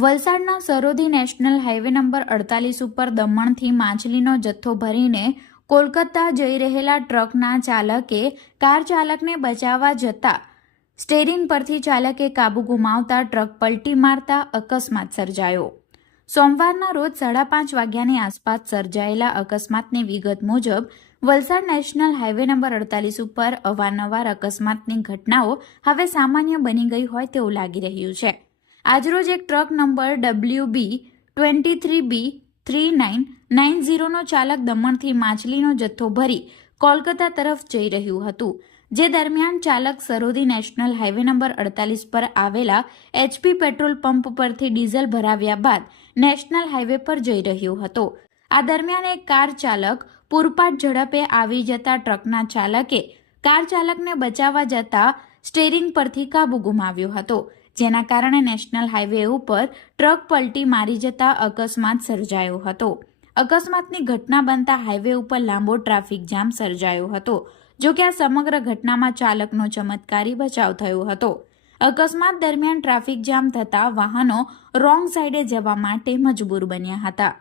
વલસાડના Sarodi national highway number 48 ઉપર દમણથી માછલીનો જથ્થો ભરીને કોલકાતા જઈ રહેલા ટ્રકના ચાલકે કાર ચાલકને બચાવવા જતા સ્ટેરિંગ પરથી ચાલકે કાબુ ગુમાવતા ટ્રક પલટી મારતા અકસ્માત સર્જાયો। સોમવારના રોજ 5:30 વાગ્યાની આસપાસ સર્જાયેલા અકસ્માતની વિગત મુજબ વલસાડ નેશનલ હાઈવે નંબર 48 ઉપર અવારનવાર અકસ્માતની ઘટનાઓ હવે સામાન્ય બની ગઈ હોય તેવું લાગી રહ્યું છે। આજરોજ એક ટ્રક નંબર WB23B3990નો ચાલક દમણથી માછલીનો જથ્થો ભરી કોલકાતા તરફ જઈ રહ્યું હતું, જે દરમિયાન ચાલક સરોદી નેશનલ હાઈવે નંબર 48 પર આવેલા HP પેટ્રોલ પંપ પરથી ડીઝલ ભરાવ્યા બાદ નેશનલ હાઈવે પર જઈ રહ્યો હતો। આ દરમિયાન એક કાર ચાલક પૂરપાટ ઝડપે આવી જતા ટ્રકના ચાલકે કાર ચાલકને બચાવવા જતા સ્ટેરિંગ પરથી કાબુ ગુમાવ્યો હતો, જેના કારણે નેશનલ હાઈવે ઉપર ટ્રક પલટી મારી જતા અકસ્માત સર્જાયો હતો। અકસ્માતની ઘટના બનતા હાઈવે ઉપર લાંબો ટ્રાફિક જામ સર્જાયો હતો, જો કે આ સમગ્ર ઘટનામાં ચાલકનો ચમત્કારી બચાવ થયો હતો। અકસ્માત દરમિયાન ટ્રાફિક જામ થતા વાહનો રોંગ સાઈડે જવા માટે મજબૂર બન્યા હતા।